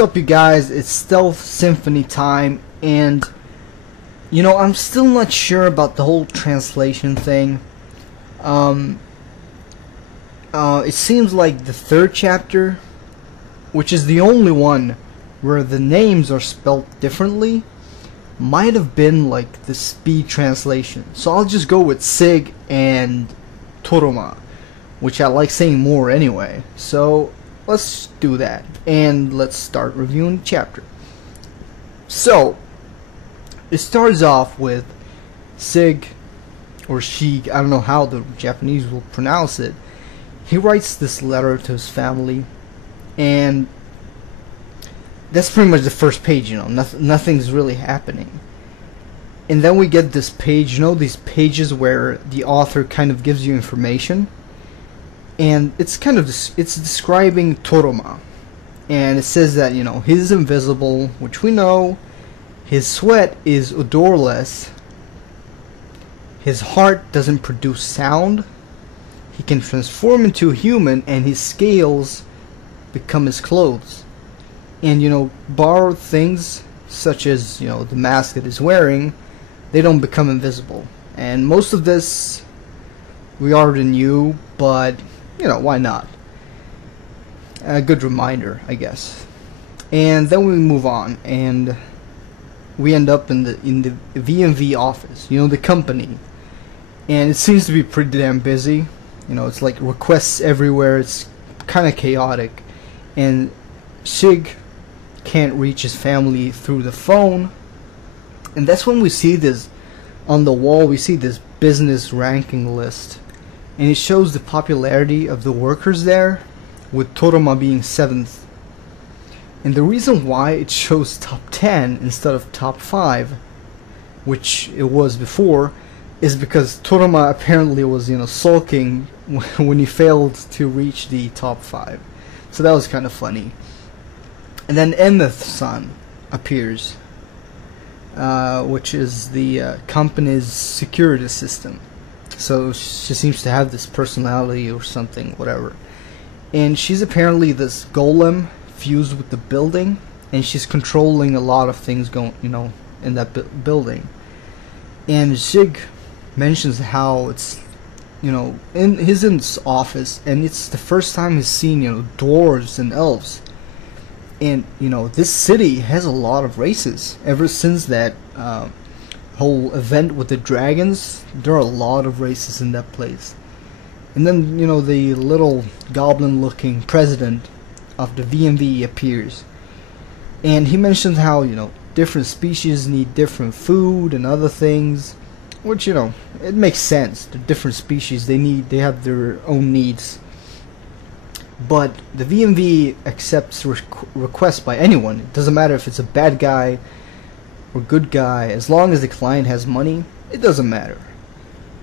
What's up, you guys? It's Stealth Symphony time, and I'm still not sure about the whole translation thing. It seems like the third chapter, which is the only one where the names are spelled differently, might have been like the speed translation. So I'll just go with Sieg and Toroma, which I like saying more anyway. So let's do that, and let's start reviewing the chapter. So it starts off with Sieg, or Sieg, I don't know how the Japanese will pronounce it. He writes this letter to his family, and that's pretty much the first page. Nothing's really happening. And then we get this page, these pages where the author kind of gives you information, and it's describing Toroma, and it says that he's invisible, which we know. His sweat is odorless. His heart doesn't produce sound. He can transform into a human, and his scales become his clothes. And borrowed things such as the mask that he's wearing, they don't become invisible. And most of this we already knew, but why not? A good reminder, I guess. And then we move on, and we end up in the VMV office, the company, and it seems to be pretty damn busy. It's like requests everywhere. It's kind of chaotic, and Sieg can't reach his family through the phone, and that's when we see this on the wall. We see this business ranking list, and it shows the popularity of the workers there, with Toroma being 7th. And the reason why it shows top 10 instead of top 5, which it was before, is because Toroma apparently was sulking when he failed to reach the top 5. So that was kind of funny. And then Emeth's son appears, which is the company's security system. So she seems to have this personality or something, whatever. And she's apparently this golem fused with the building, and she's controlling a lot of things going, in that building. And Sieg mentions how it's, he's in this office, and it's the first time he's seen, dwarves and elves. And this city has a lot of races. Ever since that whole event with the dragons, there are a lot of races in that place. And then the little goblin looking president of the VMV appears, and he mentions how different species need different food and other things, which it makes sense. The different species, they have their own needs. But the VMV accepts requests by anyone. It doesn't matter if it's a bad guy or good guy. As long as the client has money, it doesn't matter.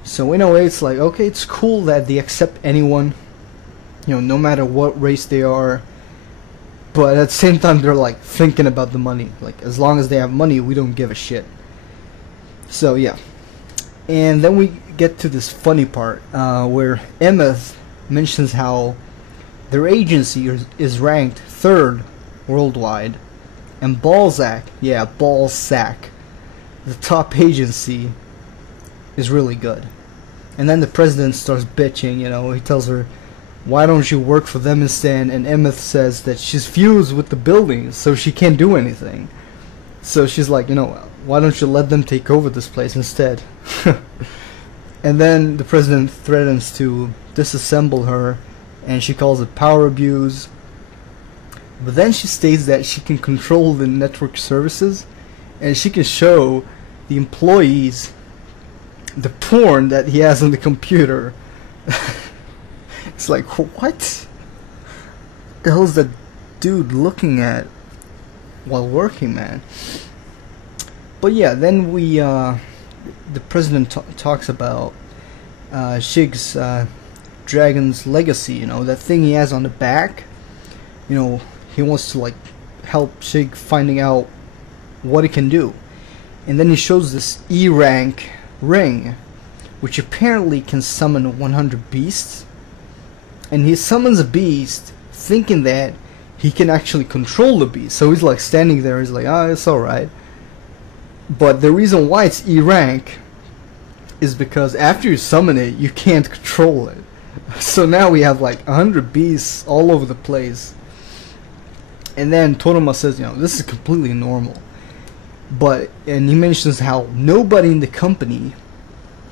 So in a way, it's like, okay, it's cool that they accept anyone, no matter what race they are. But at the same time, they're like thinking about the money. Like, as long as they have money, we don't give a shit. So yeah. And then we get to this funny part where Emeth mentions how their agency is ranked 3rd worldwide, and Balzac, the top agency, is really good. And then the president starts bitching. He tells her, why don't you work for them instead? And Emeth says that she's fused with the building, so she can't do anything. So she's like, why don't you let them take over this place instead? And then the president threatens to disassemble her, and she calls it power abuse. But then she states that she can control the network services, and she can show the employees the porn that he has on the computer. It's like, what the hell is that dude looking at while working, man? But yeah, then the president talks about Sieg's dragon's legacy, that thing he has on the back. He wants to help Sieg finding out what he can do. And then he shows this E rank ring, which apparently can summon 100 beasts. And he summons a beast thinking that he can actually control the beast. So he's like standing there, he's like, ah, it's alright. But the reason why it's E rank is because after you summon it, you can't control it. So now we have like 100 beasts all over the place. And then Toroma says, this is completely normal. And he mentions how nobody in the company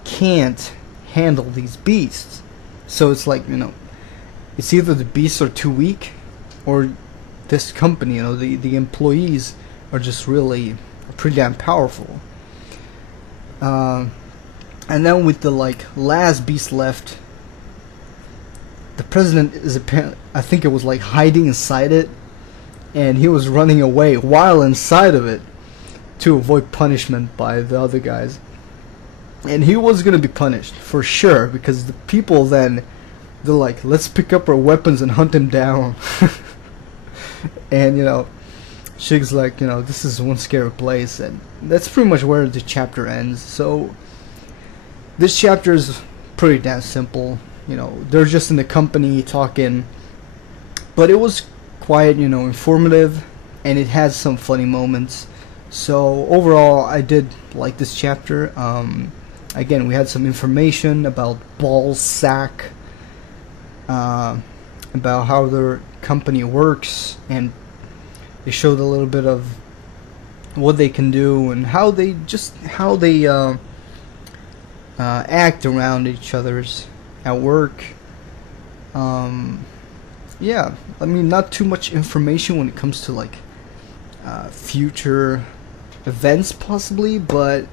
can't handle these beasts. So it's like, it's either the beasts are too weak, or this company, the employees are just really pretty damn powerful. And then with the last beast left, the president is apparently, I think it was hiding inside it, and he was running away while inside of it to avoid punishment by the other guys. And he was gonna be punished for sure, because the people then, they're like, let's pick up our weapons and hunt him down. And Sieg's like, this is one scary place, and that's pretty much where the chapter ends. So this chapter is pretty damn simple. They're just in the company talking, but it was quite, informative, and it has some funny moments. So overall, I did like this chapter. Again, we had some information about Ballsack, about how their company works, and they showed a little bit of what they can do and how they act around each other's at work. Yeah, I mean, not too much information when it comes to future events possibly, but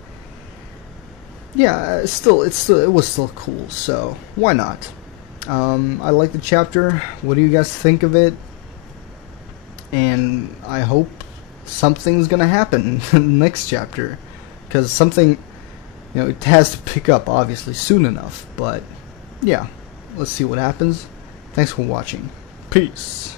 yeah, it was still cool, so why not? I like the chapter. What do you guys think of it? And I hope something's gonna happen in the next chapter, because something, it has to pick up obviously soon enough. But yeah, let's see what happens. Thanks for watching. Peace.